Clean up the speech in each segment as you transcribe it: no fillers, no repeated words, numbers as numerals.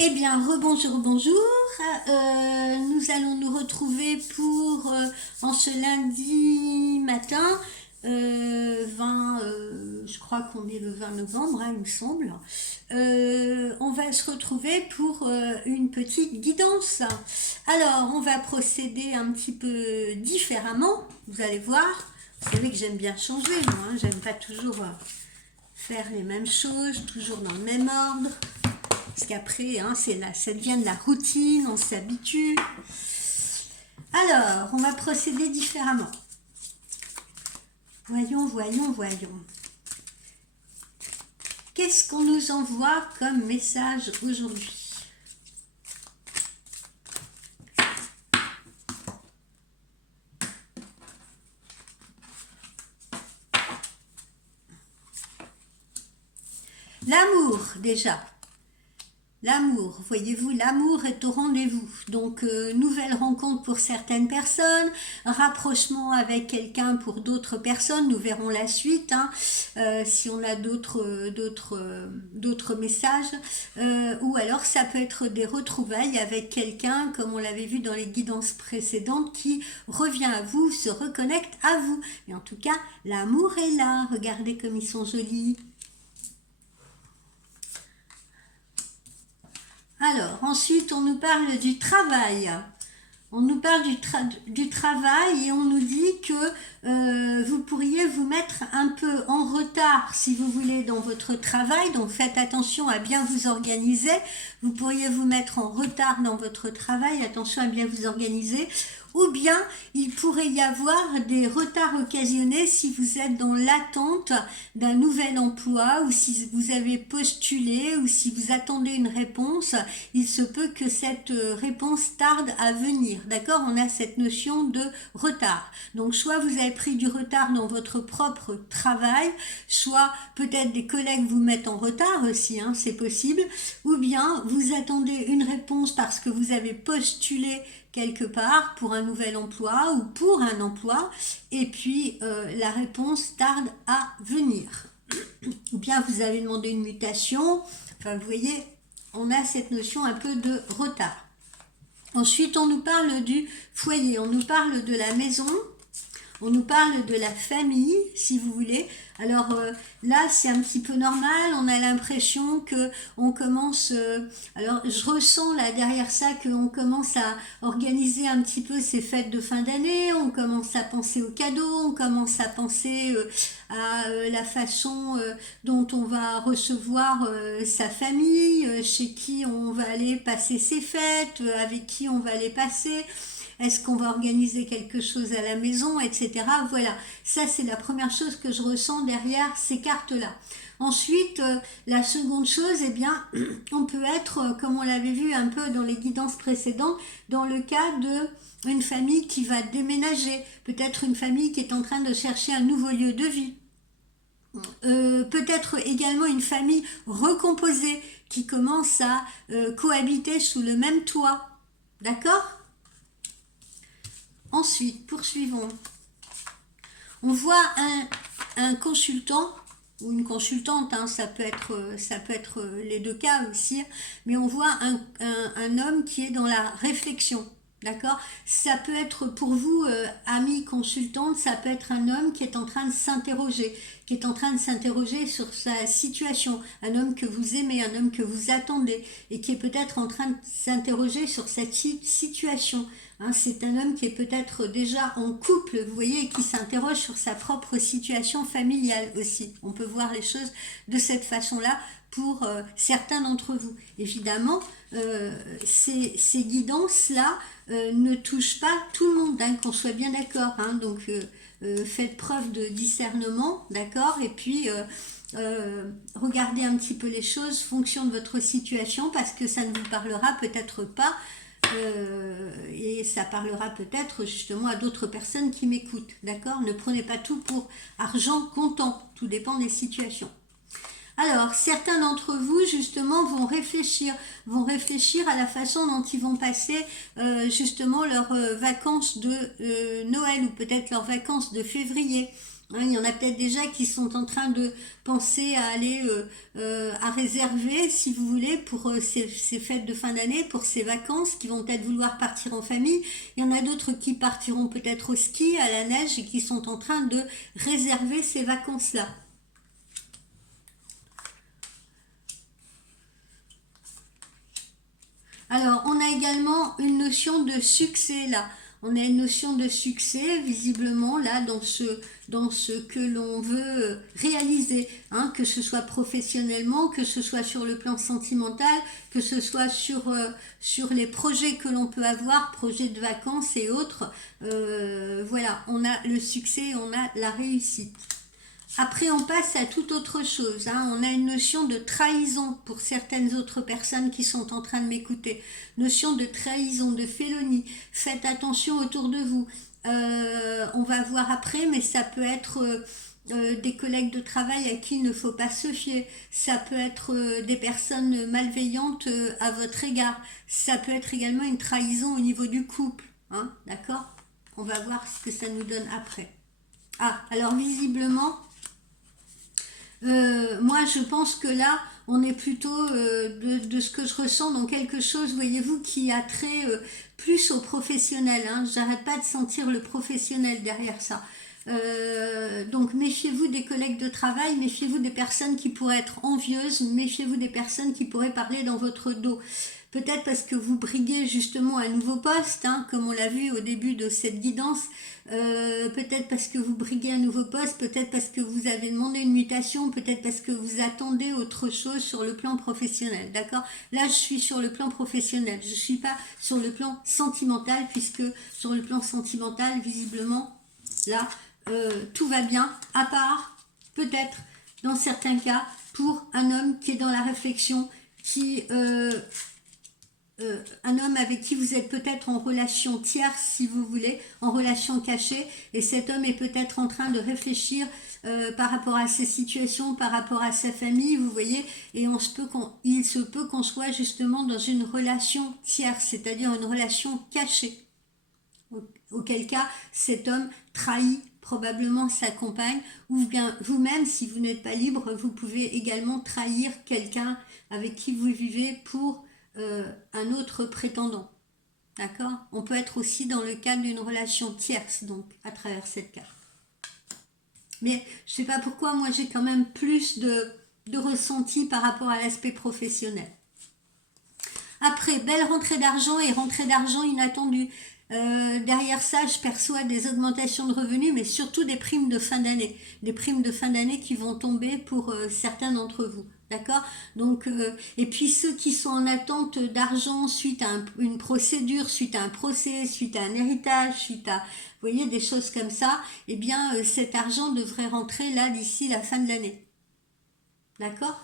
Eh bien, rebonjour, bonjour. Nous allons nous retrouver en ce lundi matin, 20, je crois qu'on est le 20 novembre, hein, il me semble. On va se retrouver pour une petite guidance. Alors, on va procéder un petit peu différemment, vous allez voir. Vous savez que j'aime bien changer, moi, hein, j'aime pas toujours faire les mêmes choses, toujours dans le même ordre. Parce qu'après, hein, ça devient de la routine, on s'habitue. Alors, on va procéder différemment. Voyons, voyons, voyons. Qu'est-ce qu'on nous envoie comme message aujourd'hui? L'amour, déjà. L'amour, voyez-vous, l'amour est au rendez-vous. Donc, nouvelle rencontre pour certaines personnes, rapprochement avec quelqu'un pour d'autres personnes, nous verrons la suite, hein, si on a d'autres messages. Ou alors, ça peut être des retrouvailles avec quelqu'un, comme on l'avait vu dans les guidances précédentes, qui revient à vous, se reconnecte à vous. Mais en tout cas, l'amour est là. Regardez comme ils sont jolis. Alors, ensuite, on nous parle du travail. On nous parle du travail et on nous dit que vous pourriez vous mettre un peu en retard si vous voulez dans votre travail. Donc faites attention à bien vous organiser. Vous pourriez vous mettre en retard dans votre travail. Attention à bien vous organiser. Ou bien il pourrait y avoir des retards occasionnés si vous êtes dans l'attente d'un nouvel emploi ou si vous avez postulé ou si vous attendez une réponse. Il se peut que cette réponse tarde à venir. D'accord? On a cette notion de retard. Donc soit vous avez pris du retard dans votre propre travail, soit peut-être des collègues vous mettent en retard aussi, hein, c'est possible, ou bien vous attendez une réponse parce que vous avez postulé quelque part pour un nouvel emploi ou pour un emploi et puis la réponse tarde à venir. Ou bien vous avez demandé une mutation, enfin vous voyez, on a cette notion un peu de retard. Ensuite, on nous parle du foyer, on nous parle de la maison, on nous parle de la famille, si vous voulez. Alors là, c'est un petit peu normal. On a l'impression que on commence. Alors, je ressens là derrière ça qu'on commence à organiser un petit peu ces fêtes de fin d'année. On commence à penser aux cadeaux. On commence à penser à la façon dont on va recevoir sa famille, chez qui on va aller passer ses fêtes, avec qui on va les passer. Est-ce qu'on va organiser quelque chose à la maison, etc. Voilà, ça c'est la première chose que je ressens derrière ces cartes-là. Ensuite, la seconde chose, eh bien, on peut être, comme on l'avait vu un peu dans les guidances précédentes, dans le cas de une famille qui va déménager, peut-être une famille qui est en train de chercher un nouveau lieu de vie. Peut-être également une famille recomposée qui commence à cohabiter sous le même toit. D'accord? Ensuite, poursuivons. On voit un consultant ou une consultante, hein, ça peut être les deux cas aussi, mais on voit un homme qui est dans la réflexion. D'accord? Ça peut être pour vous, amis consultante, ça peut être un homme qui est en train de s'interroger, qui est en train de s'interroger sur sa situation, un homme que vous aimez, un homme que vous attendez, et qui est peut-être en train de s'interroger sur cette situation. Hein, c'est un homme qui est peut-être déjà en couple, vous voyez, et qui s'interroge sur sa propre situation familiale aussi. On peut voir les choses de cette façon-là pour certains d'entre vous. Évidemment, ces guidances-là ne touchent pas tout le monde, hein, qu'on soit bien d'accord. Hein, donc, faites preuve de discernement, d'accord, et puis regardez un petit peu les choses, fonction de votre situation, parce que ça ne vous parlera peut-être pas, et ça parlera peut-être justement à d'autres personnes qui m'écoutent, d'accord. Ne prenez pas tout pour argent comptant, tout dépend des situations. Alors, certains d'entre vous, justement, vont réfléchir à la façon dont ils vont passer justement leurs vacances de Noël ou peut-être leurs vacances de février. Hein, il y en a peut-être déjà qui sont en train de penser à aller à réserver, si vous voulez, pour ces fêtes de fin d'année, pour ces vacances, qui vont peut-être vouloir partir en famille. Il y en a d'autres qui partiront peut-être au ski, à la neige, et qui sont en train de réserver ces vacances-là. Alors, on a également une notion de succès là. On a une notion de succès visiblement là dans ce que l'on veut réaliser, hein, que ce soit professionnellement, que ce soit sur le plan sentimental, que ce soit sur les projets que l'on peut avoir, projets de vacances et autres. Voilà, on a le succès, on a la réussite. Après, on passe à toute autre chose. Hein. On a une notion de trahison pour certaines autres personnes qui sont en train de m'écouter. Notion de trahison, de félonie. Faites attention autour de vous. On va voir après, mais ça peut être des collègues de travail à qui il ne faut pas se fier. Ça peut être des personnes malveillantes à votre égard. Ça peut être également une trahison au niveau du couple. Hein. D'accord ? On va voir ce que ça nous donne après. Ah, alors visiblement... moi, je pense que là, on est plutôt de ce que je ressens dans quelque chose, voyez-vous, qui a trait plus au professionnel. Hein. J'arrête pas de sentir le professionnel derrière ça. Donc, méfiez-vous des collègues de travail, méfiez-vous des personnes qui pourraient être envieuses, méfiez-vous des personnes qui pourraient parler dans votre dos. Peut-être parce que vous briguez justement un nouveau poste, hein, comme on l'a vu au début de cette guidance. Peut-être parce que vous briguez un nouveau poste, peut-être parce que vous avez demandé une mutation, peut-être parce que vous attendez autre chose sur le plan professionnel, d'accord? Là, je suis sur le plan professionnel, je ne suis pas sur le plan sentimental, puisque sur le plan sentimental, visiblement, là, tout va bien, à part, peut-être, dans certains cas, pour un homme qui est dans la réflexion, qui... un homme avec qui vous êtes peut-être en relation tierce, si vous voulez, en relation cachée, et cet homme est peut-être en train de réfléchir par rapport à ses situations, par rapport à sa famille, vous voyez, et il se peut qu'on soit justement dans une relation tierce, c'est-à-dire une relation cachée, auquel cas cet homme trahit probablement sa compagne, ou bien vous-même, si vous n'êtes pas libre, vous pouvez également trahir quelqu'un avec qui vous vivez pour un autre prétendant. D'accord? On peut être aussi dans le cadre d'une relation tierce, donc, à travers cette carte. Mais je ne sais pas pourquoi, moi j'ai quand même plus de ressenti par rapport à l'aspect professionnel. Après, belle rentrée d'argent et rentrée d'argent inattendue. Derrière ça, je perçois des augmentations de revenus, mais surtout des primes de fin d'année. Des primes de fin d'année qui vont tomber pour certains d'entre vous. D'accord? Donc, et puis ceux qui sont en attente d'argent suite à une procédure, suite à un procès, suite à un héritage, suite à, vous voyez, des choses comme ça, eh bien, cet argent devrait rentrer là d'ici la fin de l'année. D'accord?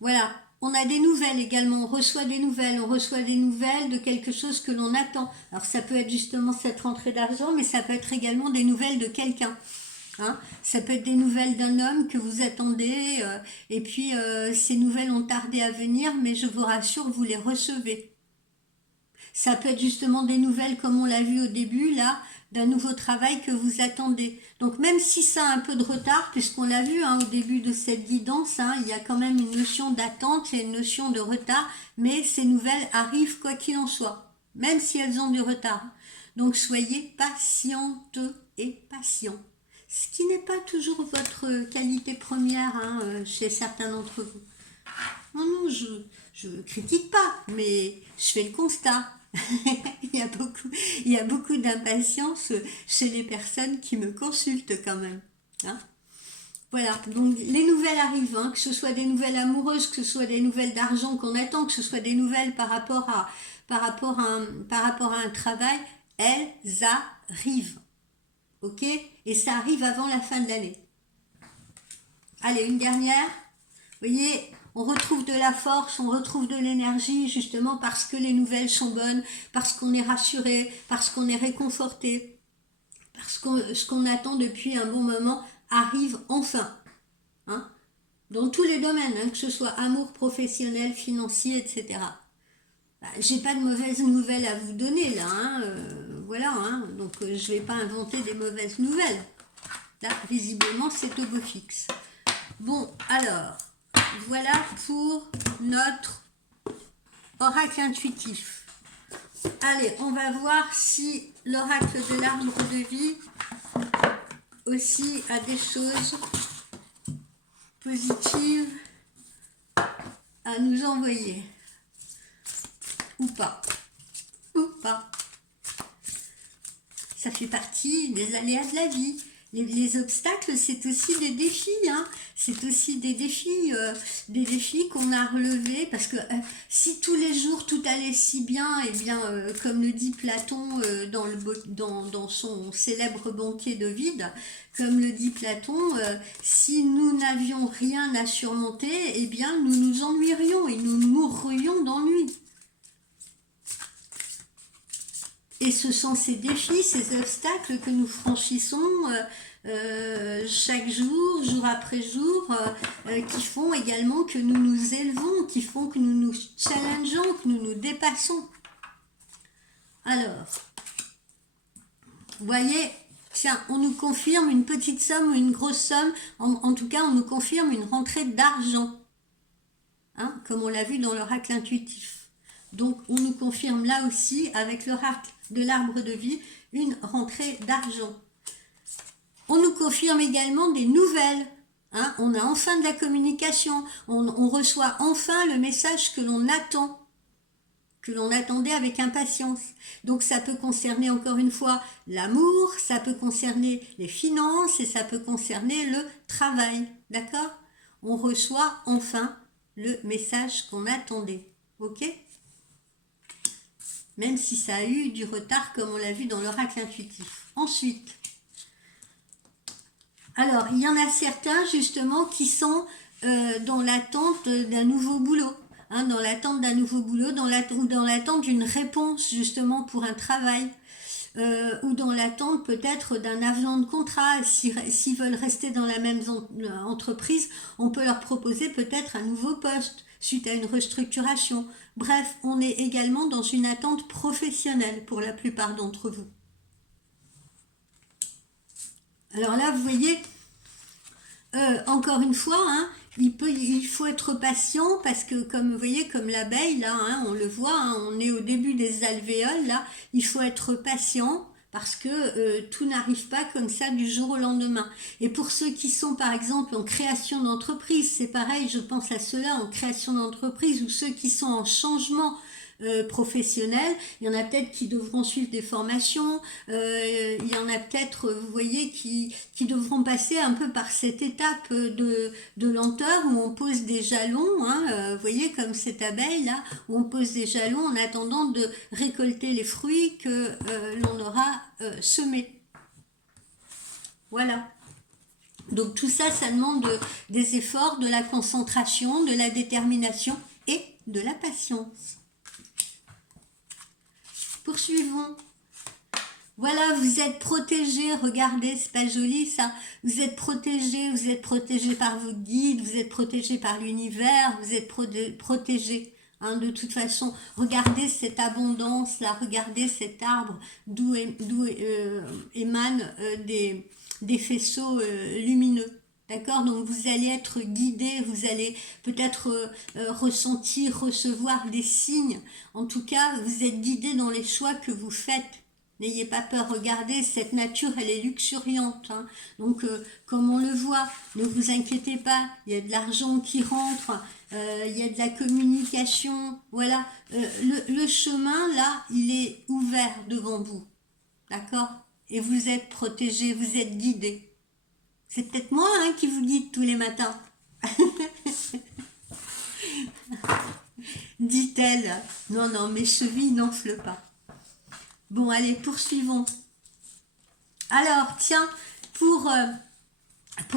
Voilà. On a des nouvelles également, on reçoit des nouvelles de quelque chose que l'on attend. Alors ça peut être justement cette rentrée d'argent, mais ça peut être également des nouvelles de quelqu'un. Hein, ça peut être des nouvelles d'un homme que vous attendez, et puis ces nouvelles ont tardé à venir, mais je vous rassure, vous les recevez. Ça peut être justement des nouvelles, comme on l'a vu au début, là, d'un nouveau travail que vous attendez. Donc même si ça a un peu de retard, puisqu'on l'a vu hein, au début de cette guidance, hein, il y a quand même une notion d'attente, il y a une notion de retard, mais ces nouvelles arrivent quoi qu'il en soit, même si elles ont du retard. Donc soyez patiente et patient. Ce qui n'est pas toujours votre qualité première hein, chez certains d'entre vous. Non, non, je critique pas, mais je fais le constat. Il y a beaucoup d'impatience chez les personnes qui me consultent quand même. Hein. Voilà, donc les nouvelles arrivent, hein, que ce soit des nouvelles amoureuses, que ce soit des nouvelles d'argent qu'on attend, que ce soit des nouvelles par rapport à un travail, elles arrivent. Ok? Et ça arrive avant la fin de l'année. Allez, une dernière. Vous voyez, on retrouve de la force, on retrouve de l'énergie, justement parce que les nouvelles sont bonnes, parce qu'on est rassuré, parce qu'on est réconforté, parce que ce qu'on attend depuis un bon moment arrive enfin. Hein, dans tous les domaines, hein, que ce soit amour, professionnel, financier, etc. J'ai pas de mauvaises nouvelles à vous donner là. Hein, voilà, hein, donc je ne vais pas inventer des mauvaises nouvelles. Là, visiblement, c'est au beau fixe. Bon, alors, voilà pour notre oracle intuitif. Allez, on va voir si l'oracle de l'arbre de vie aussi a des choses positives à nous envoyer. Ou pas. Ou pas. Ça fait partie des aléas de la vie. Les obstacles, c'est aussi des défis, hein. C'est aussi des défis qu'on a relevés, parce que si tous les jours tout allait si bien, et bien, comme le dit Platon dans son célèbre banquet d'Ovide, comme le dit Platon, si nous n'avions rien à surmonter, eh bien, nous nous ennuierions et nous mourrions d'ennui. Et ce sont ces défis, ces obstacles que nous franchissons chaque jour, jour après jour, qui font également que nous nous élevons, qui font que nous nous challengeons, que nous nous dépassons. Alors, vous voyez, tiens, on nous confirme une petite somme ou une grosse somme, en tout cas on nous confirme une rentrée d'argent, hein, comme on l'a vu dans l'oracle intuitif. Donc on nous confirme là aussi, avec l'oracle de l'arbre de vie, une rentrée d'argent. On nous confirme également des nouvelles. Hein, on a enfin de la communication. On reçoit enfin le message que l'on attend, que l'on attendait avec impatience. Donc ça peut concerner encore une fois l'amour, ça peut concerner les finances et ça peut concerner le travail. D'accord? On reçoit enfin le message qu'on attendait. Ok? Même si ça a eu du retard, comme on l'a vu dans l'oracle intuitif. Ensuite, alors, il y en a certains, justement, qui sont dans l'attente d'un nouveau boulot. Hein, dans l'attente d'un nouveau boulot, ou dans l'attente d'une réponse, justement, pour un travail. Ou dans l'attente, peut-être, d'un avenant de contrat. S'ils veulent rester dans la même entreprise, on peut leur proposer peut-être un nouveau poste, suite à une restructuration. Bref, on est également dans une attente professionnelle pour la plupart d'entre vous. Alors là, vous voyez, encore une fois, hein, il faut être patient parce que, comme vous voyez, comme l'abeille, là, hein, on le voit, hein, on est au début des alvéoles, là, il faut être patient parce que tout n'arrive pas comme ça du jour au lendemain. Et pour ceux qui sont, par exemple, en création d'entreprise, c'est pareil, je pense à ceux-là en création d'entreprise, ou ceux qui sont en changement professionnels, il y en a peut-être qui devront suivre des formations, il y en a peut-être, vous voyez, qui devront passer un peu par cette étape de lenteur où on pose des jalons, hein, vous voyez, comme cette abeille là, où on pose des jalons en attendant de récolter les fruits que l'on aura semés. Voilà. Donc tout ça, ça demande des efforts, de la concentration, de la détermination et de la patience. Poursuivons. Voilà, vous êtes protégés, regardez, c'est pas joli ça. Vous êtes protégés par vos guides, vous êtes protégés par l'univers, vous êtes protégés. Hein, de toute façon, regardez cette abondance là, regardez cet arbre d'où émanent des faisceaux lumineux. D'accord? Donc vous allez être guidé, vous allez peut-être ressentir, recevoir des signes. En tout cas, vous êtes guidé dans les choix que vous faites. N'ayez pas peur, regardez, cette nature, elle est luxuriante. Hein. Donc, comme on le voit, ne vous inquiétez pas, il y a de l'argent qui rentre, il y a de la communication. Voilà, le chemin, là, il est ouvert devant vous. D'accord? Et vous êtes protégé, vous êtes guidé. C'est peut-être moi hein, qui vous guide tous les matins. Dit-elle. Non, non, mes chevilles n'enflent pas. Bon, allez, poursuivons. Alors, tiens, pour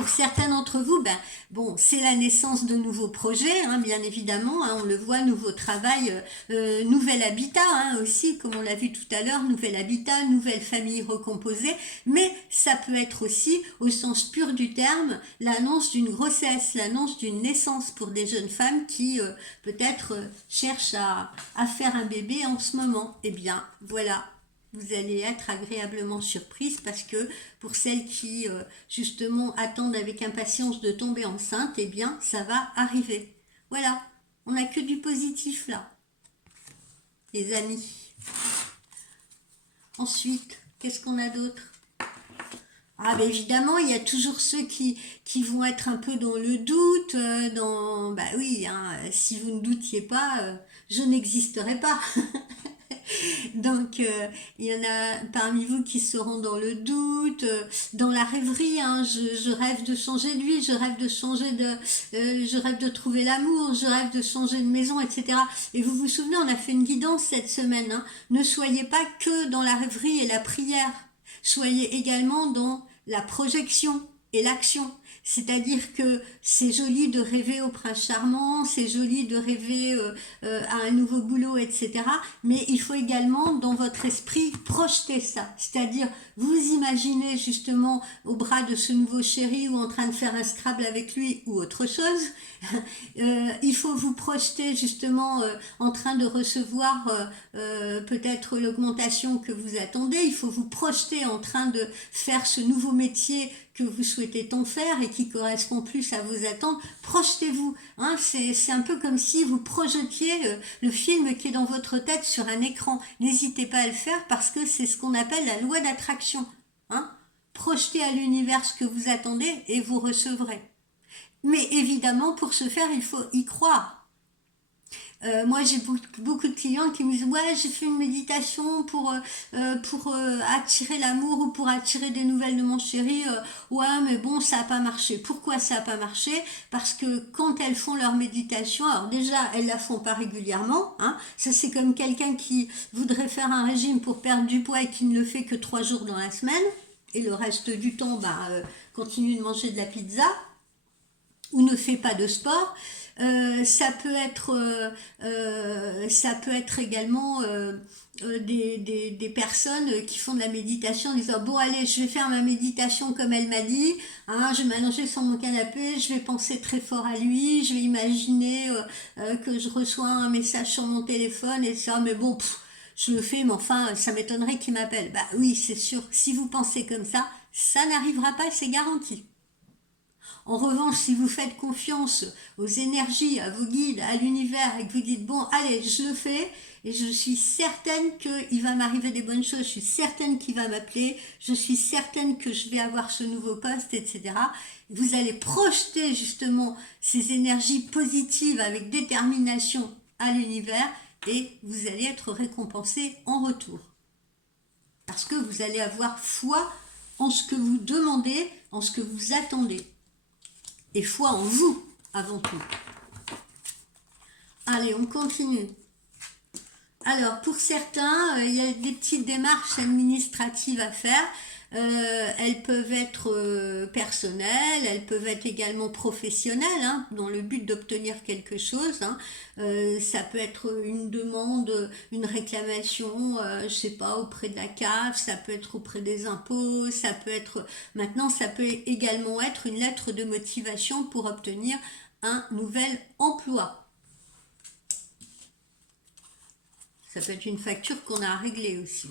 certains d'entre vous, ben, bon, c'est la naissance de nouveaux projets, hein, bien évidemment, hein, on le voit, nouveau travail, nouvel habitat hein, aussi, comme on l'a vu tout à l'heure, nouvel habitat, nouvelle famille recomposée, mais ça peut être aussi, au sens pur du terme, l'annonce d'une grossesse, l'annonce d'une naissance pour des jeunes femmes qui peut-être cherchent à faire un bébé en ce moment. Eh bien, voilà. vous allez être agréablement surprise parce que pour celles qui justement attendent avec impatience de tomber enceinte, eh bien ça va arriver. Voilà, on n'a que du positif là, les amis. Ensuite, qu'est-ce qu'on a d'autre? Ah ben évidemment, il y a toujours ceux qui vont être un peu dans le doute, bah oui, hein, si vous ne doutiez pas, je n'existerai pas. Donc, il y en a parmi vous qui seront dans le doute, dans la rêverie, hein, je rêve de changer de vie, je rêve de changer je rêve de trouver l'amour, je rêve de changer de maison, etc. Et vous vous souvenez, on a fait une guidance cette semaine, hein. Ne soyez pas que dans la rêverie et la prière, soyez également dans la projection et l'action. C'est-à-dire que c'est joli de rêver au prince charmant, c'est joli de rêver à un nouveau boulot, etc. Mais il faut également, dans votre esprit, projeter ça. C'est-à-dire, vous imaginez justement au bras de ce nouveau chéri ou en train de faire un Scrabble avec lui ou autre chose. Il faut vous projeter justement en train de recevoir peut-être l'augmentation que vous attendez. Il faut vous projeter en train de faire ce nouveau métier que vous souhaitez tant faire et qui correspond plus à vos attentes. Projetez-vous, hein, c'est un peu comme si vous projetiez le film qui est dans votre tête sur un écran. N'hésitez pas à le faire parce que c'est ce qu'on appelle la loi d'attraction, hein. Projetez à l'univers ce que vous attendez et vous recevrez. Mais évidemment, pour ce faire, il faut y croire. Moi, j'ai beaucoup de clients qui me disent ouais, j'ai fait une méditation pour attirer l'amour ou pour attirer des nouvelles de mon chéri. Ouais, mais bon, ça n'a pas marché. Pourquoi ça n'a pas marché? Parce que quand elles font leur méditation, alors déjà, elles la font pas régulièrement. Hein, ça, c'est comme quelqu'un qui voudrait faire un régime pour perdre du poids et qui ne le fait que 3 jours dans la semaine. Et le reste du temps, continue de manger de la pizza ou ne fait pas de sport. Ça peut être également des personnes qui font de la méditation en disant bon allez, je vais faire ma méditation comme elle m'a dit, hein, je vais m'allonger sur mon canapé, je vais penser très fort à lui, je vais imaginer que je reçois un message sur mon téléphone et ça, mais bon, je le fais, mais enfin, ça m'étonnerait qu'il m'appelle. Bah oui, c'est sûr, si vous pensez comme ça n'arrivera pas, c'est garanti. En revanche, si vous faites confiance aux énergies, à vos guides, à l'univers et que vous dites bon, allez, je le fais et je suis certaine qu'il va m'arriver des bonnes choses, je suis certaine qu'il va m'appeler, je suis certaine que je vais avoir ce nouveau poste, etc. Vous allez projeter justement ces énergies positives avec détermination à l'univers et vous allez être récompensé en retour. Parce que vous allez avoir foi en ce que vous demandez, en ce que vous attendez. Et foi en vous, avant tout. Allez, on continue. Alors, pour certains, il y a des petites démarches administratives à faire. Elles peuvent être personnelles, elles peuvent être également professionnelles, hein, dans le but d'obtenir quelque chose. Hein. Ça peut être une demande, une réclamation, je sais pas, auprès de la CAF, ça peut être auprès des impôts, ça peut être... Maintenant, ça peut également être une lettre de motivation pour obtenir un nouvel emploi. Ça peut être une facture qu'on a à régler aussi.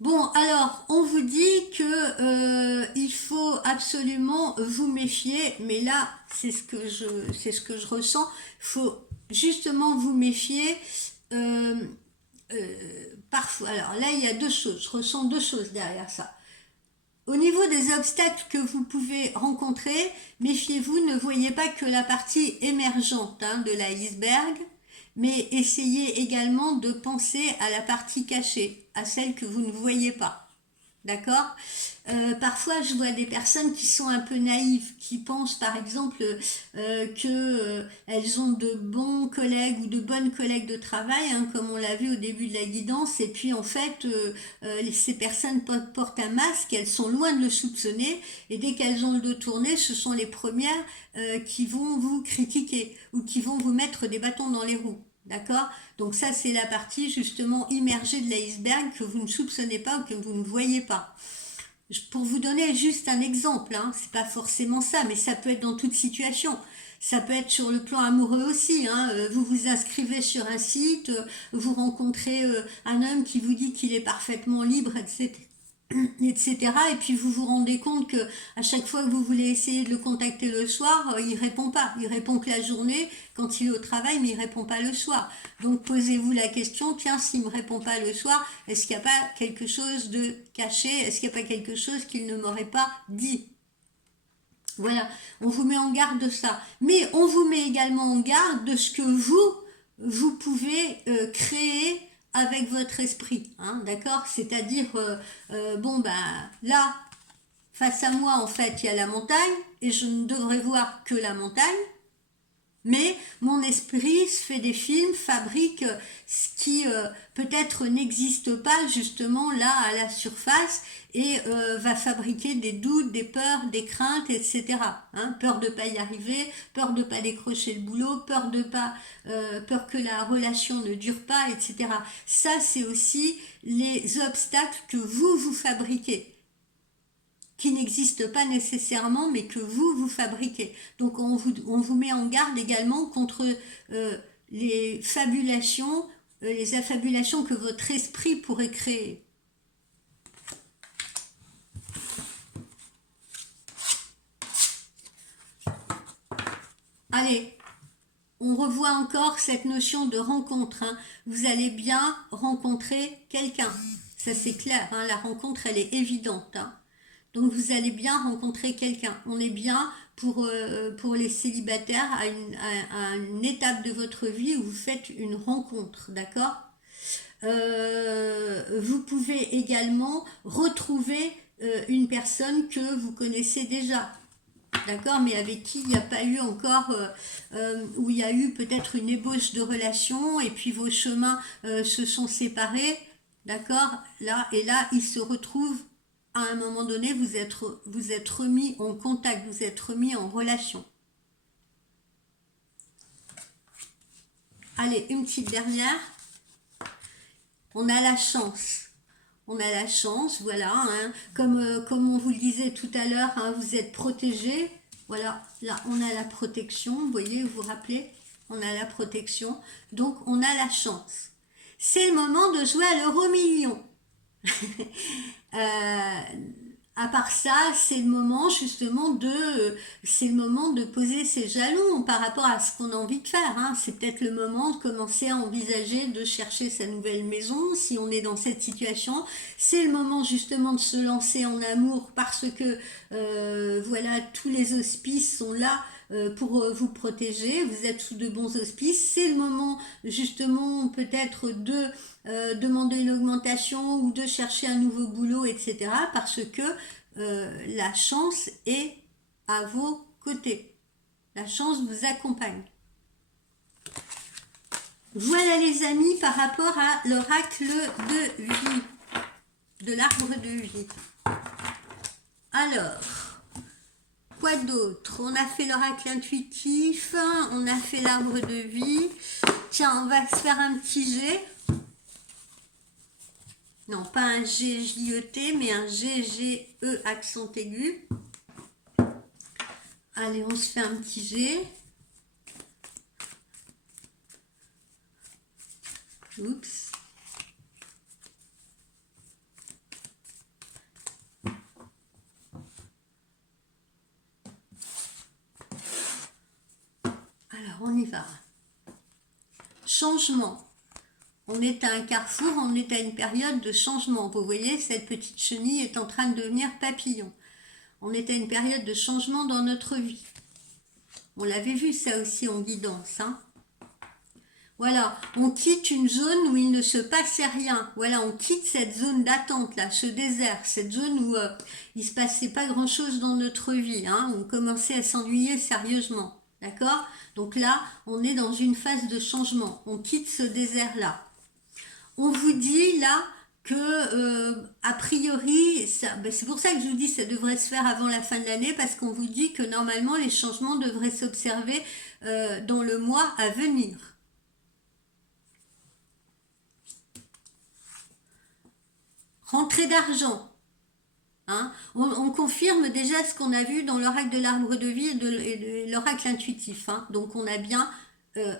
Bon, alors, on vous dit que il faut absolument vous méfier, mais là, c'est ce que je ressens. Il faut justement vous méfier. Parfois, alors là, il y a deux choses. Je ressens deux choses derrière ça. Au niveau des obstacles que vous pouvez rencontrer, méfiez-vous, ne voyez pas que la partie émergente, hein, de l'iceberg, mais essayez également de penser à la partie cachée, à celle que vous ne voyez pas. D'accord? Parfois, je vois des personnes qui sont un peu naïves, qui pensent par exemple elles ont de bons collègues ou de bonnes collègues de travail, hein, comme on l'a vu au début de la guidance, et puis en fait, ces personnes portent un masque, elles sont loin de le soupçonner, et dès qu'elles ont le dos tourné, ce sont les premières qui vont vous critiquer, ou qui vont vous mettre des bâtons dans les roues. D'accord? Donc ça, c'est la partie justement immergée de l'iceberg que vous ne soupçonnez pas ou que vous ne voyez pas. Pour vous donner juste un exemple, hein, c'est pas forcément ça, mais ça peut être dans toute situation. Ça peut être sur le plan amoureux aussi. Hein. Vous vous inscrivez sur un site, vous rencontrez un homme qui vous dit qu'il est parfaitement libre, etc. etc. Et puis vous vous rendez compte que à chaque fois que vous voulez essayer de le contacter le soir, il répond pas. Il répond que la journée quand il est au travail, mais il répond pas le soir. Donc posez-vous la question, tiens, s'il me répond pas le soir, est-ce qu'il n'y a pas quelque chose de caché? Est-ce qu'il n'y a pas quelque chose qu'il ne m'aurait pas dit? Voilà, on vous met en garde de ça. Mais on vous met également en garde de ce que vous pouvez créer avec votre esprit. Hein, d'accord? C'est-à-dire, bon, ben là, face à moi, en fait, il y a la montagne et je ne devrais voir que la montagne. Mais mon esprit se fait des films, fabrique ce qui peut-être n'existe pas justement là à la surface et va fabriquer des doutes, des peurs, des craintes, etc. Hein, peur de pas y arriver, peur de pas décrocher le boulot, peur que la relation ne dure pas, etc. Ça, c'est aussi les obstacles que vous fabriquez qui n'existe pas nécessairement, mais que vous fabriquez. Donc on vous met en garde également contre euh, les affabulations que votre esprit pourrait créer. Allez, on revoit encore cette notion de rencontre. Hein. Vous allez bien rencontrer quelqu'un. Ça c'est clair, hein. La rencontre elle est évidente. Hein. Donc vous allez bien rencontrer quelqu'un. On est bien pour les célibataires à une étape de votre vie où vous faites une rencontre, d'accord? Vous pouvez également retrouver une personne que vous connaissez déjà. D'accord, mais avec qui il n'y a pas eu encore, où il y a eu peut-être une ébauche de relation et puis vos chemins se sont séparés, d'accord, là, et là, ils se retrouvent à un moment donné, vous êtes remis en contact, vous êtes remis en relation. Allez, une petite dernière. On a la chance. On a la chance, voilà, hein. Comme on vous le disait tout à l'heure, hein, vous êtes protégé. Voilà, là, on a la protection, vous voyez, vous vous rappelez, on a la protection. Donc, on a la chance. C'est le moment de jouer à l'euro million. Euh, à part ça, c'est le moment de poser ses jalons par rapport à ce qu'on a envie de faire. Hein. C'est peut-être le moment de commencer à envisager de chercher sa nouvelle maison si on est dans cette situation. C'est le moment justement de se lancer en amour parce que voilà, tous les auspices sont là pour vous protéger. Vous êtes sous de bons auspices. C'est le moment justement peut-être de demander une augmentation ou de chercher un nouveau boulot, etc. Parce que la chance est à vos côtés. La chance vous accompagne. Voilà les amis par rapport à l'oracle de vie, de l'arbre de vie. Alors, quoi d'autre? On a fait l'oracle intuitif, on a fait l'arbre de vie. Tiens, on va se faire un petit jet. Non, pas un G-J-E-T, mais un G-G-E accent aigu. Allez, on se fait un petit G. Oups. Alors, on y va. Changement. On est à un carrefour, on est à une période de changement. Vous voyez, cette petite chenille est en train de devenir papillon. On est à une période de changement dans notre vie. On l'avait vu ça aussi en guidance. Hein. Voilà, on quitte une zone où il ne se passait rien. Voilà, on quitte cette zone d'attente, là, ce désert, cette zone où il ne se passait pas grand-chose dans notre vie. Hein. On commençait à s'ennuyer sérieusement. D'accord? Donc là, on est dans une phase de changement. On quitte ce désert-là. On vous dit là que a priori, c'est pour ça que je vous dis que ça devrait se faire avant la fin de l'année parce qu'on vous dit que normalement les changements devraient s'observer dans le mois à venir. Rentrée d'argent. Hein. On confirme déjà ce qu'on a vu dans l'oracle de l'arbre de vie et de l'oracle intuitif. Hein. Donc on a bien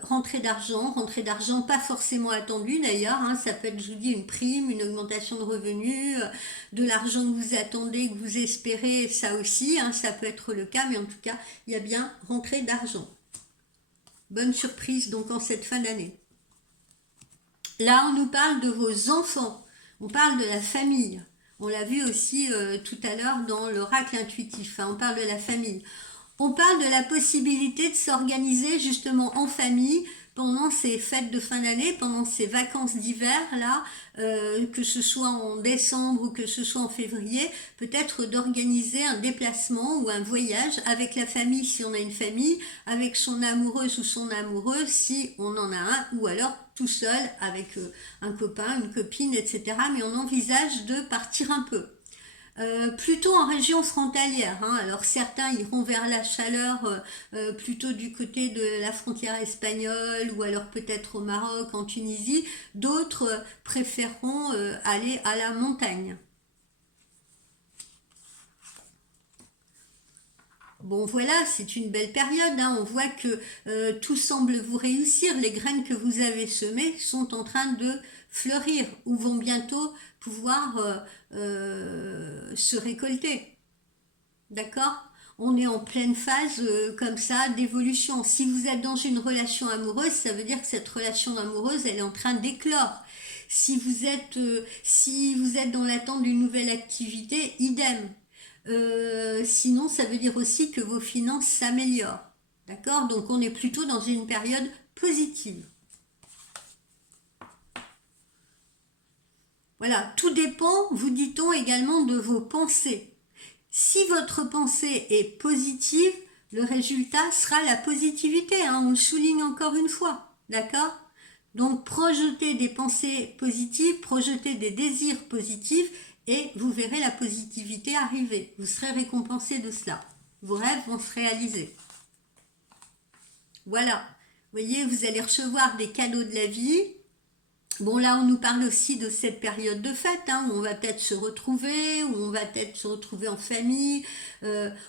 rentrée d'argent pas forcément attendue d'ailleurs. Hein. Ça peut être, je vous dis, une prime, une augmentation de revenus, de l'argent que vous attendez, que vous espérez, ça aussi. Hein. Ça peut être le cas, mais en tout cas, il y a bien rentrée d'argent. Bonne surprise donc en cette fin d'année. Là, on nous parle de vos enfants. On parle de la famille. On l'a vu aussi tout à l'heure dans l'oracle intuitif. Hein, on parle de la famille. On parle de la possibilité de s'organiser justement en famille pendant ces fêtes de fin d'année, pendant ces vacances d'hiver là, que ce soit en décembre ou que ce soit en février, peut-être d'organiser un déplacement ou un voyage avec la famille si on a une famille, avec son amoureuse ou son amoureux si on en a un, ou alors tout seul avec un copain, une copine, etc. Mais on envisage de partir un peu. Plutôt en région frontalière. Hein. Alors certains iront vers la chaleur plutôt du côté de la frontière espagnole ou alors peut-être au Maroc, en Tunisie. D'autres préféreront aller à la montagne. Bon voilà, c'est une belle période, hein. On voit que tout semble vous réussir. Les graines que vous avez semées sont en train de fleurir ou vont bientôt pouvoir se récolter. D'accord? On est en pleine phase comme ça d'évolution. Si vous êtes dans une relation amoureuse, ça veut dire que cette relation amoureuse, elle est en train d'éclore. Si vous êtes dans l'attente d'une nouvelle activité, idem. Sinon, ça veut dire aussi que vos finances s'améliorent. D'accord? Donc, on est plutôt dans une période positive. Voilà, tout dépend, vous dit-on également, de vos pensées. Si votre pensée est positive, le résultat sera la positivité. Hein, on le souligne encore une fois. D'accord? Donc, projetez des pensées positives, projetez des désirs positifs et vous verrez la positivité arriver. Vous serez récompensé de cela. Vos rêves vont se réaliser. Voilà. Vous voyez, vous allez recevoir des cadeaux de la vie. Bon, là, on nous parle aussi de cette période de fête, hein, où on va peut-être se retrouver, où on va peut-être se retrouver en famille,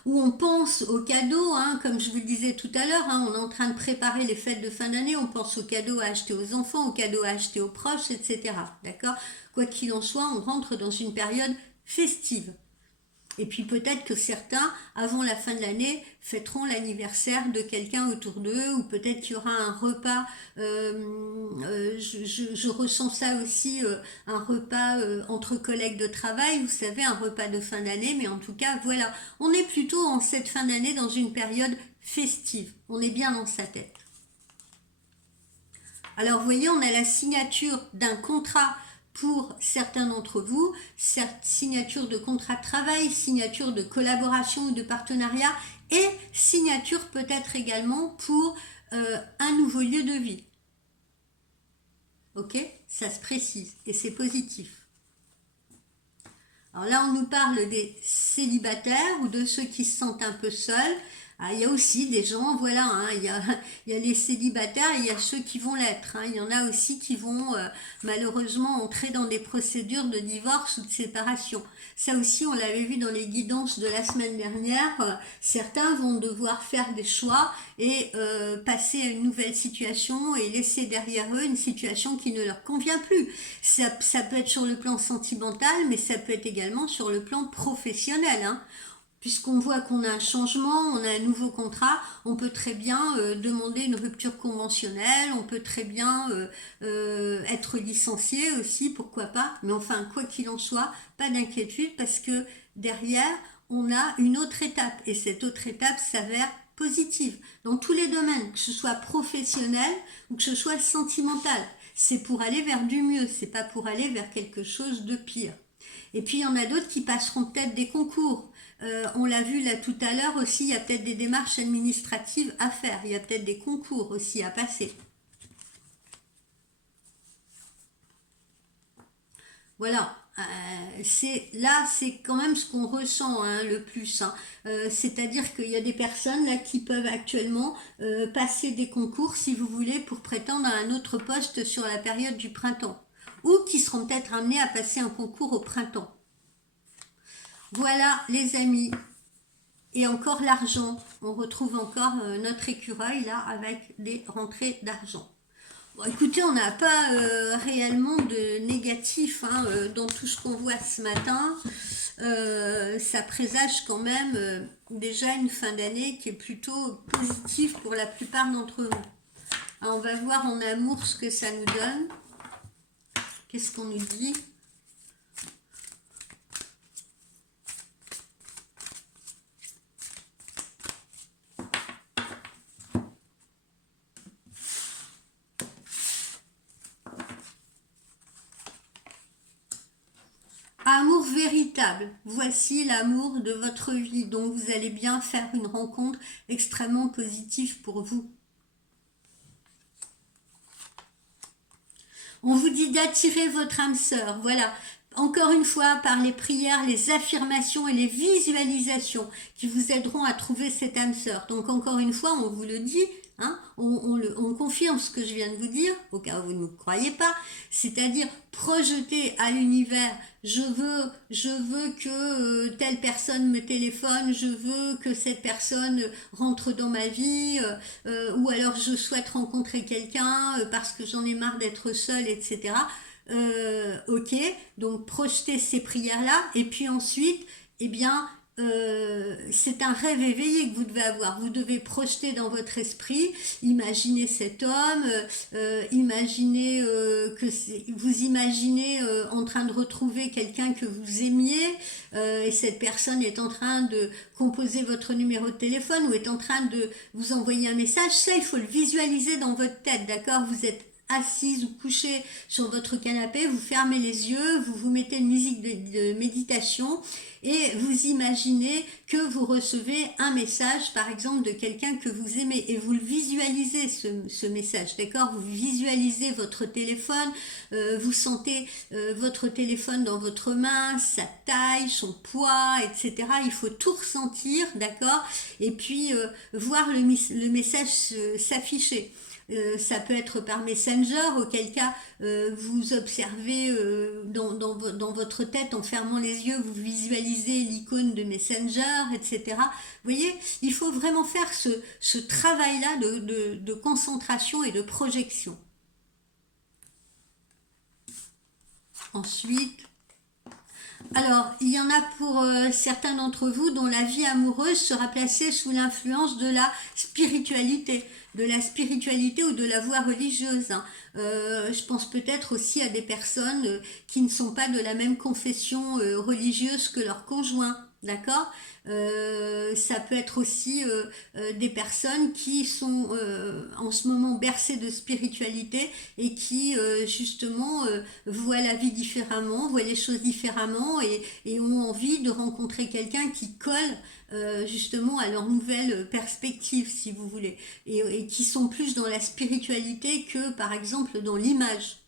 où on pense aux cadeaux, hein, comme je vous le disais tout à l'heure, hein, on est en train de préparer les fêtes de fin d'année, on pense aux cadeaux à acheter aux enfants, aux cadeaux à acheter aux proches, etc. D'accord? Quoi qu'il en soit, on rentre dans une période festive. Et puis peut-être que certains, avant la fin de l'année, fêteront l'anniversaire de quelqu'un autour d'eux, ou peut-être qu'il y aura un repas, je ressens ça aussi, un repas entre collègues de travail, vous savez, un repas de fin d'année, mais en tout cas, voilà, on est plutôt en cette fin d'année dans une période festive, on est bien dans sa tête. Alors vous voyez, on a la signature d'un contrat pour certains d'entre vous, signature de contrat de travail, signature de collaboration ou de partenariat et signature peut-être également pour un nouveau lieu de vie. Ok? Ça se précise et c'est positif. Alors là, on nous parle des célibataires ou de ceux qui se sentent un peu seuls. Ah, il y a aussi des gens, voilà, hein, il y a les célibataires et il y a ceux qui vont l'être. Hein. Il y en a aussi qui vont malheureusement entrer dans des procédures de divorce ou de séparation. Ça aussi, on l'avait vu dans les guidances de la semaine dernière. Certains vont devoir faire des choix et passer à une nouvelle situation et laisser derrière eux une situation qui ne leur convient plus. Ça peut être sur le plan sentimental, mais ça peut être également sur le plan professionnel. Hein. Puisqu'on voit qu'on a un changement, on a un nouveau contrat, on peut très bien demander une rupture conventionnelle, on peut très bien être licencié aussi, pourquoi pas. Mais enfin, quoi qu'il en soit, pas d'inquiétude parce que derrière, on a une autre étape et cette autre étape s'avère positive dans tous les domaines, que ce soit professionnel ou que ce soit sentimental. C'est pour aller vers du mieux, c'est pas pour aller vers quelque chose de pire. Et puis il y en a d'autres qui passeront peut-être des concours. On l'a vu là tout à l'heure aussi, il y a peut-être des démarches administratives à faire, il y a peut-être des concours aussi à passer. Voilà, c'est quand même ce qu'on ressent hein, le plus. Hein. C'est-à-dire qu'il y a des personnes là qui peuvent actuellement passer des concours, si vous voulez, pour prétendre à un autre poste sur la période du printemps. Ou qui seront peut-être amenés à passer un concours au printemps. Voilà les amis. Et encore l'argent. On retrouve encore notre écureuil là avec des rentrées d'argent. Bon, écoutez, on n'a pas réellement de négatif hein, dans tout ce qu'on voit ce matin. Ça présage quand même déjà une fin d'année qui est plutôt positive pour la plupart d'entre nous. Alors, on va voir en amour ce que ça nous donne. Qu'est-ce qu'on nous dit ? Amour véritable, voici l'amour de votre vie, donc vous allez bien faire une rencontre extrêmement positive pour vous. On vous dit d'attirer votre âme sœur, voilà. Encore une fois, par les prières, les affirmations et les visualisations qui vous aideront à trouver cette âme sœur. Donc encore une fois, on vous le dit, hein, on confirme ce que je viens de vous dire, au cas où vous ne me croyez pas, c'est-à-dire projeter à l'univers, je veux que telle personne me téléphone, je veux que cette personne rentre dans ma vie, ou alors je souhaite rencontrer quelqu'un parce que j'en ai marre d'être seule, etc. Ok, donc projetez ces prières-là, et puis ensuite, eh bien, c'est un rêve éveillé que vous devez avoir. Vous devez projeter dans votre esprit, imaginer cet homme, imaginez vous imaginez en train de retrouver quelqu'un que vous aimiez, et cette personne est en train de composer votre numéro de téléphone ou est en train de vous envoyer un message. Ça, il faut le visualiser dans votre tête, d'accord? Vous êtes assise ou couchée sur votre canapé, vous fermez les yeux, vous vous mettez une musique de méditation et vous imaginez que vous recevez un message, par exemple, de quelqu'un que vous aimez, et vous le visualisez, ce message, d'accord? Vous visualisez votre téléphone, vous sentez votre téléphone dans votre main, sa taille, son poids, etc. Il faut tout ressentir, d'accord? Et puis voir le message s'afficher. Ça peut être par Messenger, auquel cas vous observez dans votre tête en fermant les yeux, vous visualisez l'icône de Messenger, etc. Vous voyez, il faut vraiment faire ce travail-là de concentration et de projection. Ensuite, alors, il y en a pour certains d'entre vous dont la vie amoureuse sera placée sous l'influence de la spiritualité ou de la voie religieuse. Hein. Je pense peut-être aussi à des personnes qui ne sont pas de la même confession religieuse que leur conjoint. D'accord. Ça peut être aussi des personnes qui sont en ce moment bercées de spiritualité et qui justement voient la vie différemment, voient les choses différemment et ont envie de rencontrer quelqu'un qui colle justement à leur nouvelle perspective, si vous voulez, et qui sont plus dans la spiritualité que par exemple dans l'image.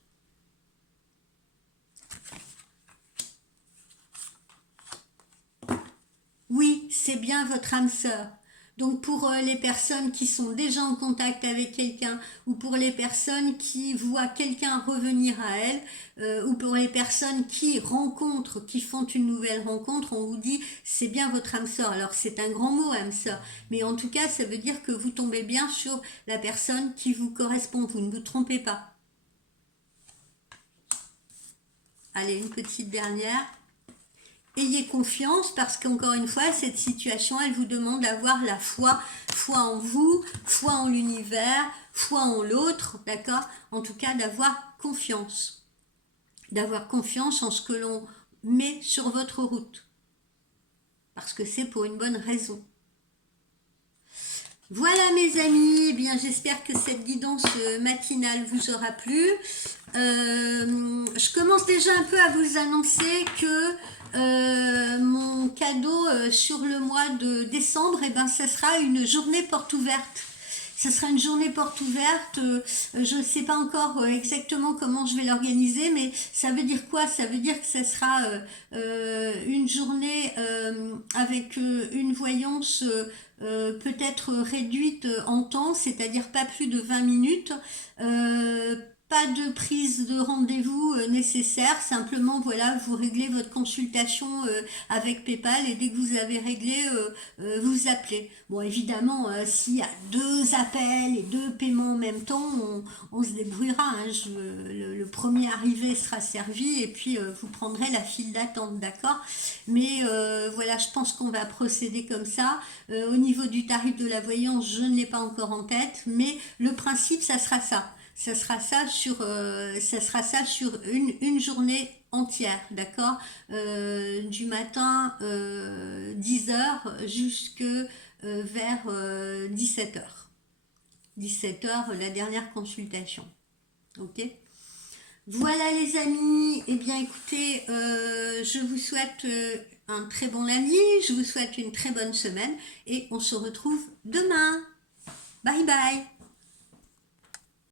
Oui, c'est bien votre âme sœur. Donc pour les personnes qui sont déjà en contact avec quelqu'un, ou pour les personnes qui voient quelqu'un revenir à elles, ou pour les personnes qui rencontrent, qui font une nouvelle rencontre, on vous dit c'est bien votre âme sœur. Alors c'est un grand mot, âme sœur, mais en tout cas ça veut dire que vous tombez bien sur la personne qui vous correspond, vous ne vous trompez pas. Allez, une petite dernière. Ayez confiance parce qu'encore une fois, cette situation, elle vous demande d'avoir la foi, foi en vous, foi en l'univers, foi en l'autre, d'accord? En tout cas, d'avoir confiance en ce que l'on met sur votre route, parce que c'est pour une bonne raison. Voilà mes amis, eh bien j'espère que cette guidance matinale vous aura plu. Je commence déjà un peu à vous annoncer que mon cadeau sur le mois de décembre, eh ben, ça sera une journée porte ouverte. Ce sera une journée porte ouverte, je ne sais pas encore exactement comment je vais l'organiser, mais ça veut dire quoi? Ça veut dire que ce sera une journée avec une voyance peut-être réduite en temps, c'est-à-dire pas plus de 20 minutes, pas de prise de rendez-vous nécessaire, simplement voilà, vous réglez votre consultation avec PayPal et dès que vous avez réglé, vous appelez. Bon, évidemment, s'il y a deux appels et deux paiements en même temps, on se débrouillera. Hein. Le premier arrivé sera servi et puis vous prendrez la file d'attente, d'accord? Mais voilà, je pense qu'on va procéder comme ça. Au niveau du tarif de la voyance, je ne l'ai pas encore en tête, mais le principe, ça sera ça. Ça sera ça sur une journée entière, d'accord. Du matin 10 heures jusque vers 17 heures. 17 heures, la dernière consultation. Ok. Voilà les amis, eh bien écoutez, je vous souhaite un très bon lundi, je vous souhaite une très bonne semaine et on se retrouve demain. Bye bye.